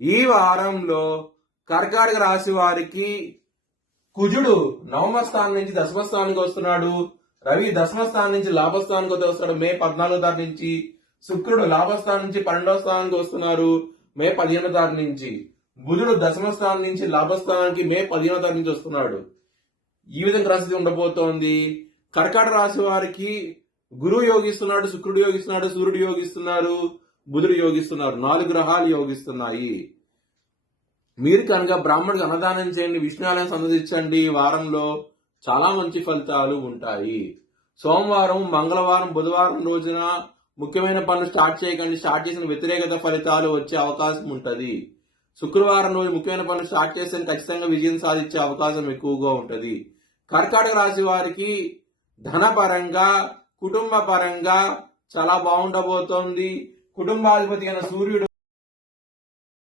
ఈ వారంలో కర్కాటక రాశి వారికి కుజుడు నవమ స్థానం నుంచి దశమ స్థానానికి వస్తున్నాడు. రవి దశమ స్థానం నుంచి లాభస్థానానికి వస్తాడు మే 14వ తారీఖు నుంచి. శుక్రుడు లాభస్థానం నుంచి 12వ స్థానానికి వస్తున్నారు మే 15వ తారీఖు నుంచి. బుధుడు దశమ స్థానం నుంచి లాభస్థానానికి మే 15వ తారీఖు నుంచి వస్తున్నాడు. ఈ విధంగా పరిస్థితి ఉండబోతోంది. కర్కాటక రాశి వారికి గురువు యోగిస్తున్నాడు, శుక్రుడు యోగిస్తున్నాడు, సూర్యుడు యోగిస్తున్నారు, బుధుడు యోగిస్తున్నారు. 4 గ్రహాలు యోగిస్తున్నాయి. మీరు కనుక బ్రాహ్మణుడికి అన్నదానం చేయండి, విష్ణు సందర్శించండి. ఈ వారంలో చాలా మంచి ఫలితాలు ఉంటాయి. సోమవారం, మంగళవారం, బుధవారం రోజున ముఖ్యమైన పనులు స్టార్ట్ చేయకండి. స్టార్ట్ చేసిన వ్యతిరేకత ఫలితాలు వచ్చే అవకాశం ఉంటుంది. శుక్రవారం రోజు ముఖ్యమైన పనులు స్టార్ట్ చేస్తే ఖచ్చితంగా విజయం సాధించే అవకాశం ఎక్కువగా ఉంటుంది. కర్కాటక రాశి వారికి ధనపరంగా, కుటుంబ పరంగా చాలా బాగుండబోతోంది. కుటుంబాధిపతి అయిన సూర్యుడు